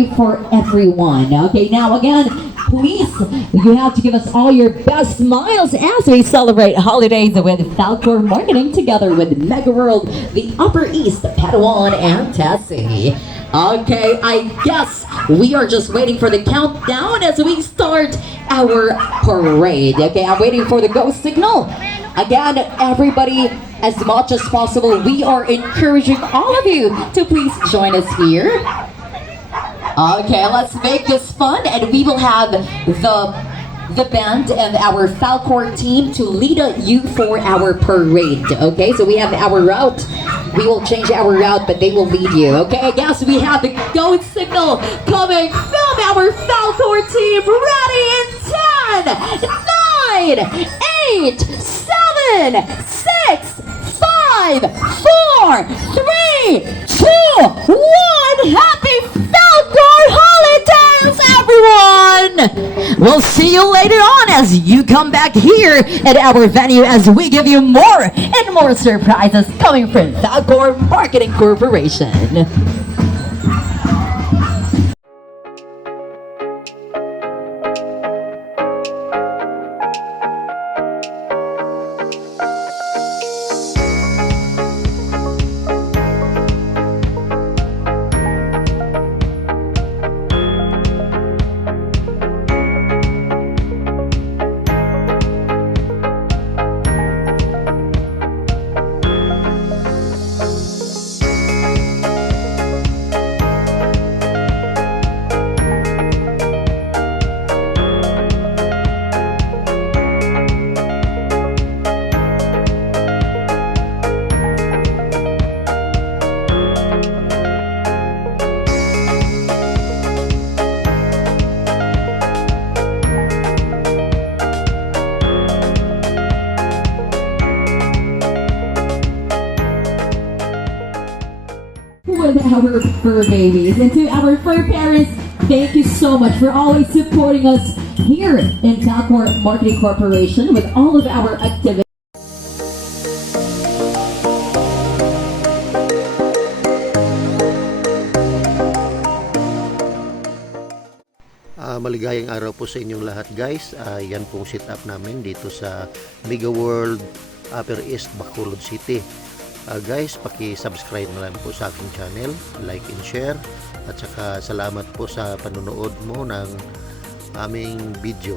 way for everyone. Okay, now again, please, you have to give us all your best smiles as we celebrate holidays with Falcor Marketing together with Mega World, the Upper East, Padawan, and Tessie. Okay, I guess we are just waiting for the countdown as we start our parade. Okay, I'm waiting for the go signal. Again, everybody, as much as possible, we are encouraging all of you to please join us here. Okay, let's make this fun, and we will have the band and our Falcor team to lead you for our parade. Okay, so we have our route. We will change our route, but they will lead you. Okay, I guess we have the go signal coming from our Falcor team. Ready in 10, 9, 8, 7, 6, 5, 4, 3, 2, 1. Happy Falcor holidays, everyone! We'll see you later on as you come back here at our venue as we give you more and more surprises coming from Falcor Marketing Corporation. With our fur babies, and to our fur parents, thank you so much for always supporting us here in Falcor Marketing Corporation with all of our activities. Maligayang araw po sa inyong lahat, guys. Yan pong sit up namin dito sa Mega World, Upper East, Bacolod City. Guys, paki-subscribe na lang po sa aking channel, like and share, at saka salamat po sa panonood mo ng aming video.